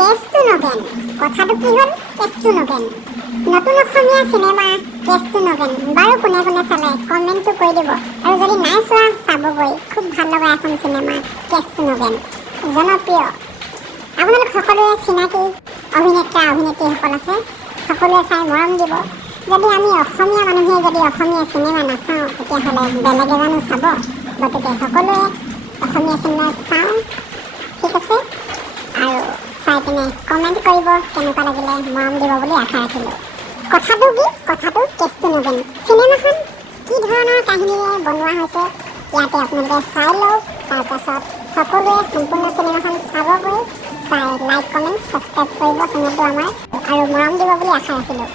কেছটো নগেন কথাটো কি হ'ল কেছটো নগেন নতুন অসমীয়া চিনেমা কেছটো নগেন বাৰু কোনে কোনে চালে কমেণ্টটো কৰি দিব আৰু যদি নাই চোৱা চাবগৈ খুব ভাল লগা এখন চিনেমা কেছটো নগেন জনপ্ৰিয় আপোনালোক সকলোৱে চিনাকি অভিনেতা অভিনেত্ৰীসকল আছে সকলোৱে চাই মৰম দিব যদি আমি অসমীয়া মানুহে যদি অসমীয়া চিনেমা নাচাওঁ তেতিয়াহ'লে বেলেগে জানো চাব গতিকে সকলোৱে অসমীয়া চিনেমা চাওঁ ঠিক আছে আৰু চাই পিনে কমেণ্ট কৰিব কেনেকুৱা লাগিলে মৰম দিব বুলি আশা ৰাখিলোঁ কথাটো কি কথাটো কেছটো নগেন চিনেমাখন কি ধৰণৰ কাহিনীৰে বনোৱা হৈছে ইয়াতে আপোনালোকে চাই লওক তাৰপাছত সকলোৱে সম্পূৰ্ণ চিনেমাখন চাবগৈ চাই লাইক কমেণ্ট ছাবস্ক্ৰাইব কৰিব চেনেলটো আমাৰ আৰু মৰম দিব বুলি আশা ৰাখিলোঁ